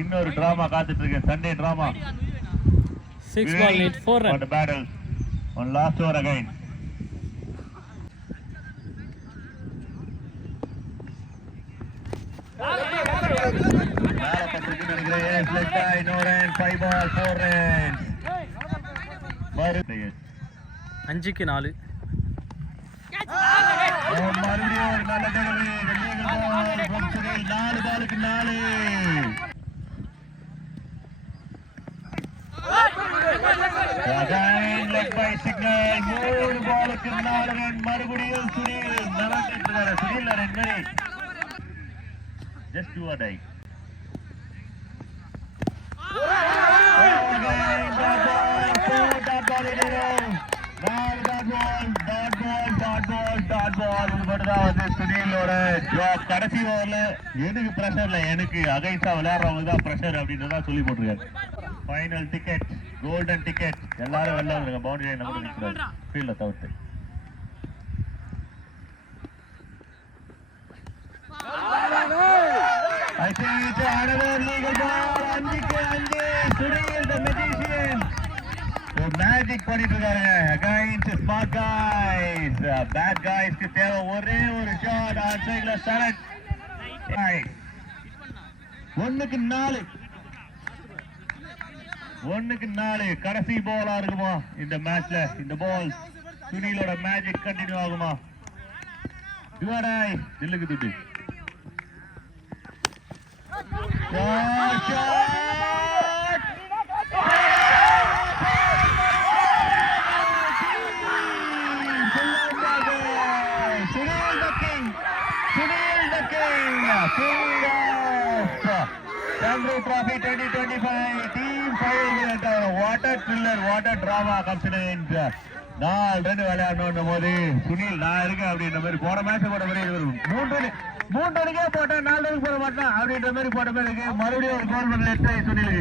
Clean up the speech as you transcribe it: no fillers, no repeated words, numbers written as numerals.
இன்னொரு டிராமா காத்துட்டு இருக்கு. Sunday drama. 6 ball need 4 for runs. the battle on last over again. No run, 5 ball, 4 runs. 5க்கு 4. மறுபடியும் ஒரு நல்ல தடவை. 4 பாலுக்கு 4. Again leg by signal. 3 பாலுக்கு 4 ரன். மறுபடியும் சுனில் நடந்துட்டு சுனில் ரன்களை just do or die. கடைசி ஓவர்ல எனக்கு பிரஷர் இல்ல, எனக்கு அகைன்ஸ்டா விளையாடுறவங்க தான் பிரஷர் அப்படின்றதா சொல்லி போட்டிருக்காரு. ஃபைனல் டிக்கெட், கோல்டன் டிக்கெட், எல்லாரும் வெளில வந்துருங்க. பவுண்டரி லைன்ல கூட நிக்கிறாரு ஃபீல்ட்ல தவிர்த்து. I think it's another legal ball. 5-5. Sunil the magician. So magic பண்ணிட்டு இருக்காங்க against smart guys. Bad guys க்கு தேவை ஒரே ஒரு ஷாட். ஆன்சைட்ல சரத். 1க்கு 4. 1க்கு 4. கடைசி பாலா இருக்குமா இந்த மேட்ச்ல? இந்த பால் சுனிலோட மேஜிக் கண்டினியூ ஆகுமா? டிவாடாய் தில்லுக்கு துட்டு. Trophy 2025 team final. What a thriller, what a drama comes in. 4 run விளையாடணும் போது சுனில் நான் இருக்கேன் அப்படின்ற மாதிரி போன மேட்ச் போட்ட மாதிரி 3 ரனுக்கே போட்டேன் 4 ரனுக்கு போட மாட்டேன் அப்படின்ற மாதிரி போட்ட மாதிரி இருக்கு. மறுபடியும் ஒரு கோல் பண்ண சுனிலுக்கு